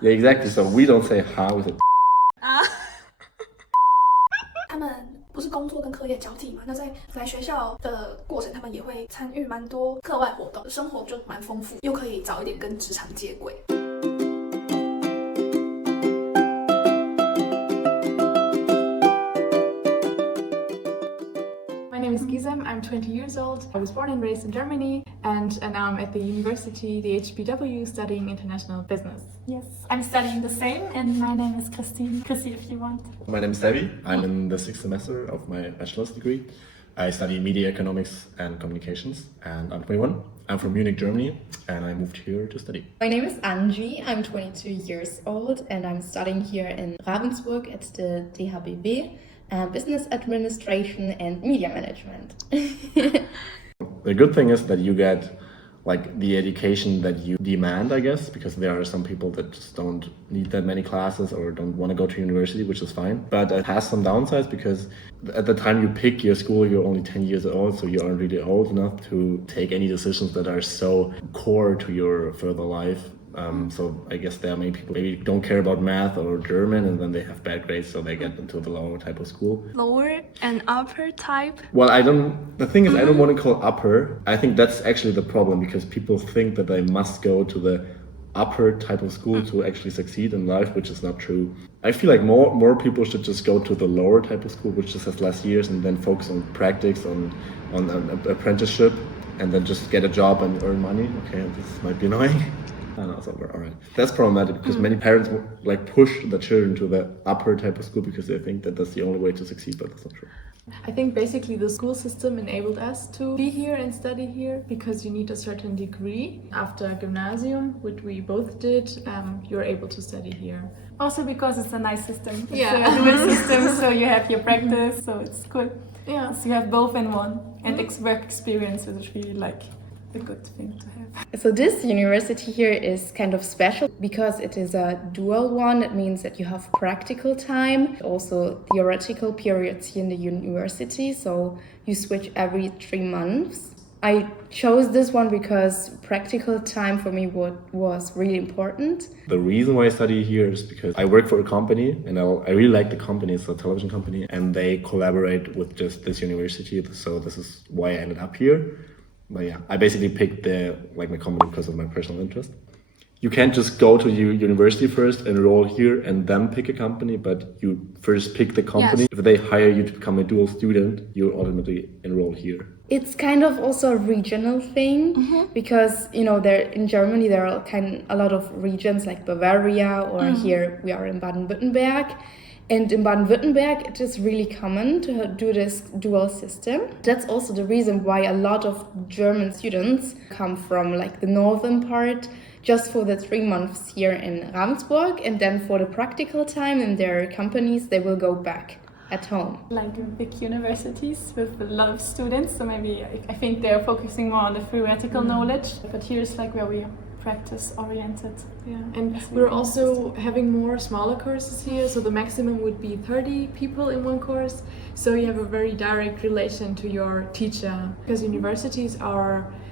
Yeah, exactly. So we don't say how, we say 啊。他们不是工作跟课业交替嘛？那在来学校的过程，他们也会参与蛮多课外活动，生活就蛮丰富，又可以早一点跟职场接轨。My name is Gizem, I'm 20 years old. I was born and raised in Germany and now I'm at the university, the HBW, studying international business. Yes, I'm studying the same, and my name is Christine. Chrissy, if you want. My name is Debbie. I'm in the 6th semester of my bachelor's degree. I study media economics and communications, and I'm 21. I'm from Munich, Germany, and I moved here to study. My name is Angie. I'm 22 years old, and I'm studying here in Ravensburg at the DHBW, Business Administration and Media Management. The good thing is that you get like the education that you demand, I guess, because there are some people that just don't need that many classes or don't want to go to university, which is fine. But it has some downsides because at the time you pick your school, you're only 10 years old, so you aren't really old enough to take any decisions that are so core to your further life. So I guess there are many people maybe don't care about math or German, and then they have bad grades, so they get into the lower type of school. Lower and upper type. Well, the thing is, I don't want to call upper. I think that's actually the problem because people think that they must go to the upper type of school to actually succeed in life, which is not true. I feel like more people should just go to the lower type of school, which just has less years, and then focus on practice, on an apprenticeship, and then just get a job and earn money. Okay, this might be annoying. I know, so all right. That's problematic because many parents like push the children to the upper type of school because they think that that's the only way to succeed, but that's not true. I think basically the school system enabled us to be here and study here because you need a certain degree. After gymnasium, which we both did, you're able to study here. Also because it's a nice system. It's Yeah. a dual system, so you have your practice, so it's cool. Yeah. So you have both in one. And work experience, which is really like a good thing to have. So this university here is kind of special because it is a dual one. It means that you have practical time, also theoretical periods here in the university. So you switch every 3 months. I chose this one because practical time for me was really important. The reason why I study here is because I work for a company and I really like the company. It's a television company and they collaborate with just this university. So this is why I ended up here. But yeah, I basically picked my company because of my personal interest. You can't just go to university first, enroll here, and then pick a company, but you first pick the company. Yes. If they hire you to become a dual student, you automatically enroll here. It's kind of also a regional thing because, there in Germany there are a lot of regions like Bavaria or here we are in Baden-Württemberg. And in Baden-Württemberg, it is really common to do this dual system. That's also the reason why a lot of German students come from like the northern part just for the 3 months here in Ravensburg, and then for the practical time in their companies, they will go back at home. Like big universities with a lot of students, so maybe I think they're focusing more on the theoretical knowledge, but here's like where we practice oriented. Yeah, and we're also having more smaller courses here, so the maximum would be 30 people in one course. So you have a very direct relation to your teacher because universities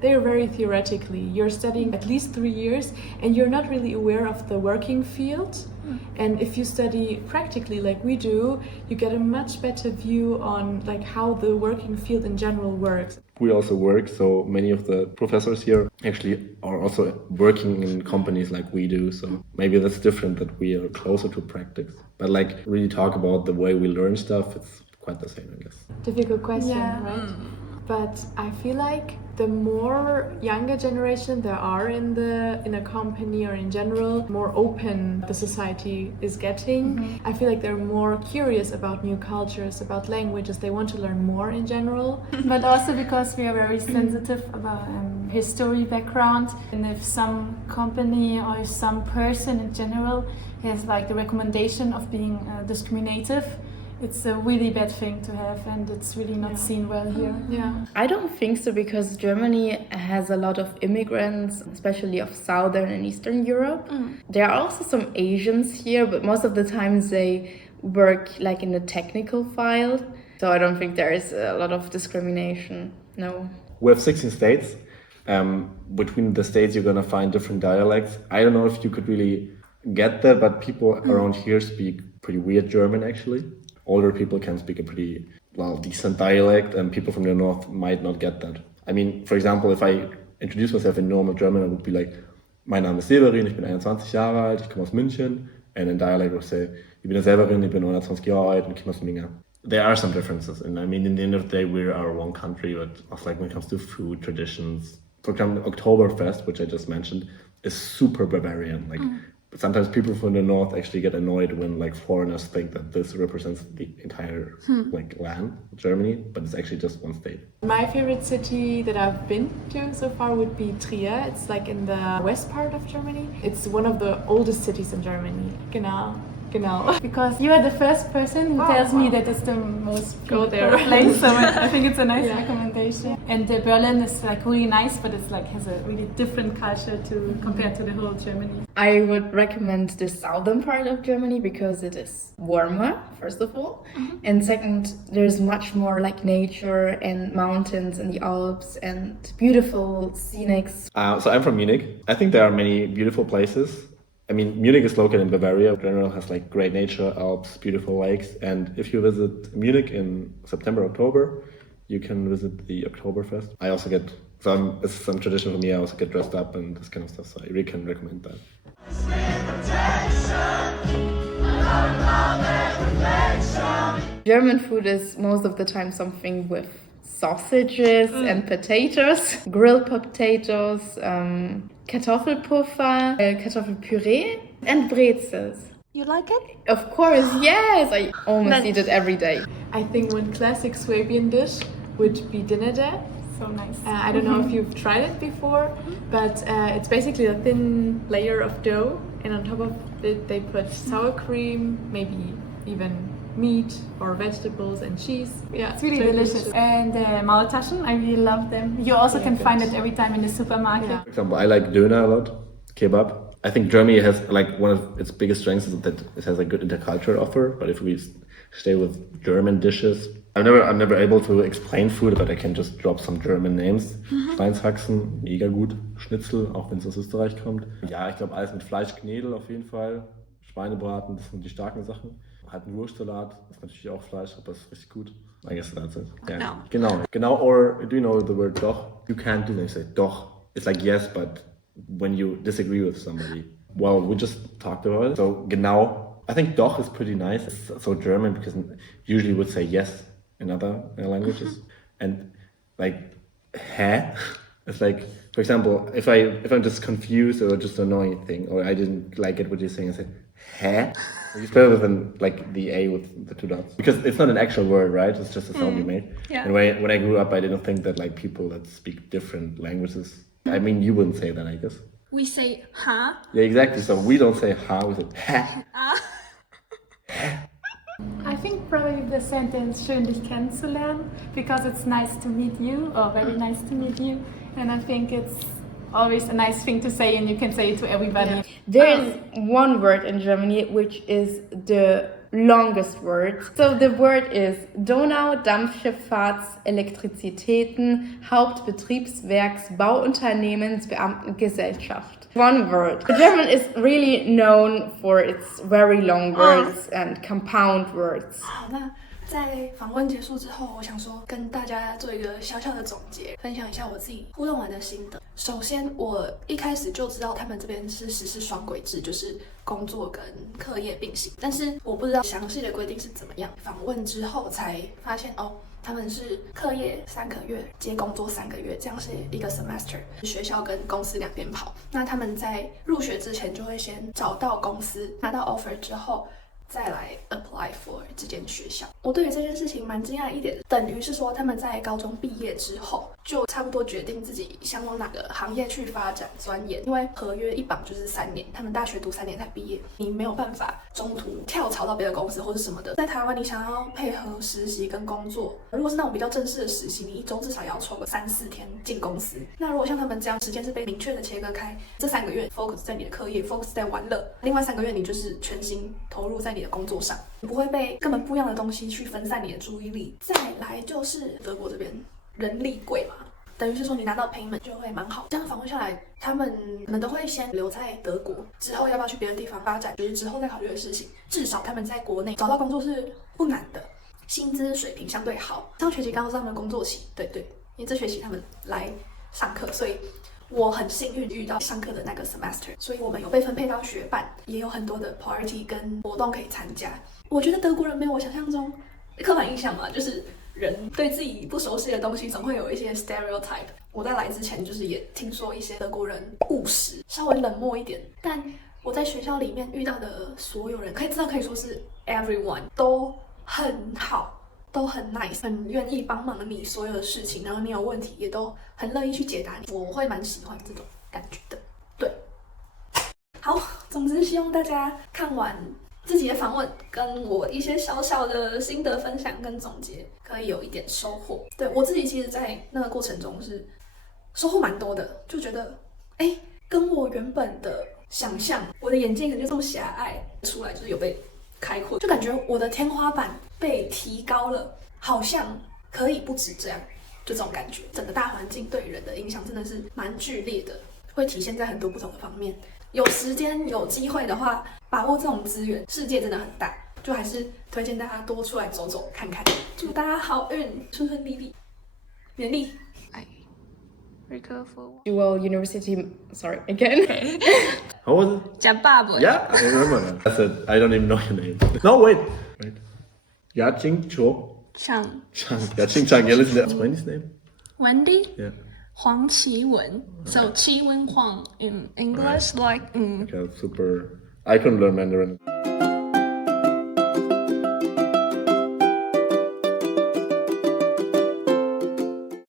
they are very theoretically. You're studying at least 3 years and you're not really aware of the working field. And if you study practically like we do, you get a much better view on like how the working field in general works. We also work, so many of the professors here actually are also working in companies like we do. So maybe that's different that we are closer to practice. But like really talk about the way we learn stuff, it's quite the same, I guess. Difficult question, Yeah. right? But I feel like the more younger generation there are in a company or in general, more open the society is getting. I feel like they're more curious about new cultures, about languages. They want to learn more in general. But also because we are very sensitive about history background, and if some company or if some person in general has like the recommendation of being discriminative, it's a really bad thing to have, and it's really not seen well here. Yeah. I don't think so because Germany has a lot of immigrants, especially of Southern and Eastern Europe. There are also some Asians here, but most of the times they work like in the technical field. So I don't think there is a lot of discrimination, no. We have 16 states. Between the states, you're going to find different dialects. I don't know if you could really get that, but people around here speak pretty weird German actually. Older people can speak a pretty decent dialect, and people from the north might not get that. I mean, for example, if I introduce myself in normal German, I would be like, mein Name ist Severin, ich bin 21 Jahre alt, ich komme aus München. And in dialect I would say, ich bin Severin, ich bin 21 Jahre alt und ich komme aus Minga. There are some differences, and I mean, in the end of the day, we are one country, but also like when it comes to food, traditions, for example, Oktoberfest, which I just mentioned, is super Bavarian. Like, sometimes people from the north actually get annoyed when like foreigners think that this represents the entire like land, Germany, but it's actually just one state. My favorite city that I've been to so far would be Trier. It's like in the west part of Germany. It's one of the oldest cities in Germany. Genau. Because you are the first person who tells me that it's the most Go beautiful there. place, so I think it's a nice Yeah. recommendation. And Berlin is like really nice, but it's like has a really different culture to compared to the whole Germany. I would recommend the southern part of Germany because it is warmer, first of all. And second, there's much more like nature and mountains in the Alps and beautiful scenics. So I'm from Munich. I think there are many beautiful places. I mean, Munich is located in Bavaria. In general, has like great nature, Alps, beautiful lakes. And if you visit Munich in September, October, you can visit the Oktoberfest. I also get it's some tradition for me. I also get dressed up and this kind of stuff. So I really can recommend that. German food is most of the time something with sausages and potatoes, grilled potatoes, Kartoffelpuffer, Kartoffelpüree, and brezels. You like it? Of course, yes! I almost eat it every day. I think one classic Swabian dish would be Dinnerdag. So nice. I don't know if you've tried it before, but it's basically a thin layer of dough, and on top of it they put sour cream, maybe even meat or vegetables and cheese. Yeah, It's really delicious. And Maultaschen, I really love them. You also can find it every time in the supermarket. Yeah. For example, I like Döner a lot, kebab. I think Germany has like one of its biggest strengths is that it has a good intercultural offer. But if we stay with German dishes, I'm never able to explain food, but I can just drop some German names. Schweinshaxen, mega gut. Schnitzel, auch wenn es aus Österreich kommt. Ja, ich glaube alles mit Fleisch, Knädel auf jeden Fall. Schweinebraten, das sind die starken Sachen. Halt ein Wurstsalat, das ist natürlich auch Fleisch, aber das ist richtig gut. I guess that's it. Yeah. Genau, or do you know the word doch? You can't do that, you say doch. It's like yes, but when you disagree with somebody. Well, we just talked about it. So genau, I think doch is pretty nice. It's so German because usually would say yes in other languages. And like hä, it's like, for example, if I'm just confused or just annoying thing, or I didn't like it what you're saying, I say hä. You spell it with like the A with the two dots because it's not an actual word, right? It's just a sound you made. Yeah. And when I grew up, I didn't think that like people that speak different languages. I mean, you wouldn't say that, I guess. We say huh? Yeah, exactly. So we don't say ha, we say hä. I think probably the sentence schön dich kennenzulernen because it's nice to meet you or very nice to meet you, and I think it's always a nice thing to say and you can say it to everybody. There is one word in Germany which is the longest word. So the word is Donau-Dampfschifffahrts-Elektrizitäten Hauptbetriebswerks-Bauunternehmensbeamtengesellschaft. One word. German is really known for its very long words and compound words. 好，那在访问结束之后，我想说跟大家做一个小小的总结，分享一下我自己互动完的心得。首先，我一开始就知道他们这边是实施双轨制，就是工作跟课业并行，但是我不知道详细的规定是怎么样。访问之后才发现哦。他们是课业3个月接工作3个月，这样是一个 semester， 学校跟公司两边跑。那他们在入学之前就会先找到公司，拿到 offer 之后再来 apply for 这间学校。我对于这件事情蛮惊讶一点的，等于是说他们在高中毕业之后就差不多决定自己想往哪个行业去发展钻研，因为合约一绑就是3年，他们大学读3年才毕业，你没有办法中途跳槽到别的公司或是什么的。在台湾你想要配合实习跟工作，如果是那种比较正式的实习，你一周至少要抽个3-4天进公司。那如果像他们这样时间是被明确的切割开，这3个月 focus 在你的课业 focus 在玩乐，另外3个月你就是全心投入在你的工作上，你不会被根本不一样的东西去分散你的注意力。再来就是德国这边人力贵嘛，等于是说你拿到 payment 就会蛮好。这样访问下来，他们可能都会先留在德国，之后要不要去别的地方发展，就是之后再考虑的事情。至少他们在国内找到工作是不难的，薪资水平相对好。上学期刚好是他们的工作期，对，因为这学期他们来上课，所以我很幸运遇到上课的那个 semester， 所以我们有被分配到学伴，也有很多的 party 跟活动可以参加。我觉得德国人没有我想象中刻板印象嘛，就是人对自己不熟悉的东西总会有一些 stereotype。我在来之前就是也听说一些德国人务实，稍微冷漠一点，但我在学校里面遇到的所有人，可以说是 everyone 都很好。都很 nice， 很愿意帮忙你所有的事情，然后你有问题也都很乐意去解答你。我会蛮喜欢这种感觉的。对，好，总之希望大家看完自己的访问，跟我一些小小的心得分享跟总结，可以有一点收获。对，我自己其实在那个过程中是收获蛮多的，就觉得跟我原本的想象，我的眼界可能就这么狭隘，出来就是有被开阔，就感觉我的天花板被提高了，好像可以不止这样，就这种感觉。整个大环境对人的影响真的是蛮剧烈的，会体现在很多不同的方面。有时间有机会的话，把握这种资源，世界真的很大，就还是推荐大家多出来走走看看。祝大家好运，顺顺利利，勉励。Very careful. Dual University. Sorry again. How was it? 讲爸爸。 Yeah, I remember that. I said, I don't even know your name. No, wait. Right. Yaching Cho. Chang. Yaching Chang. Yeah, listen, that's Wendy's name. Wendy. Yeah. Huang Qi-wen. So Qi-wen Huang in English, like. Okay, super. I couldn't learn Mandarin.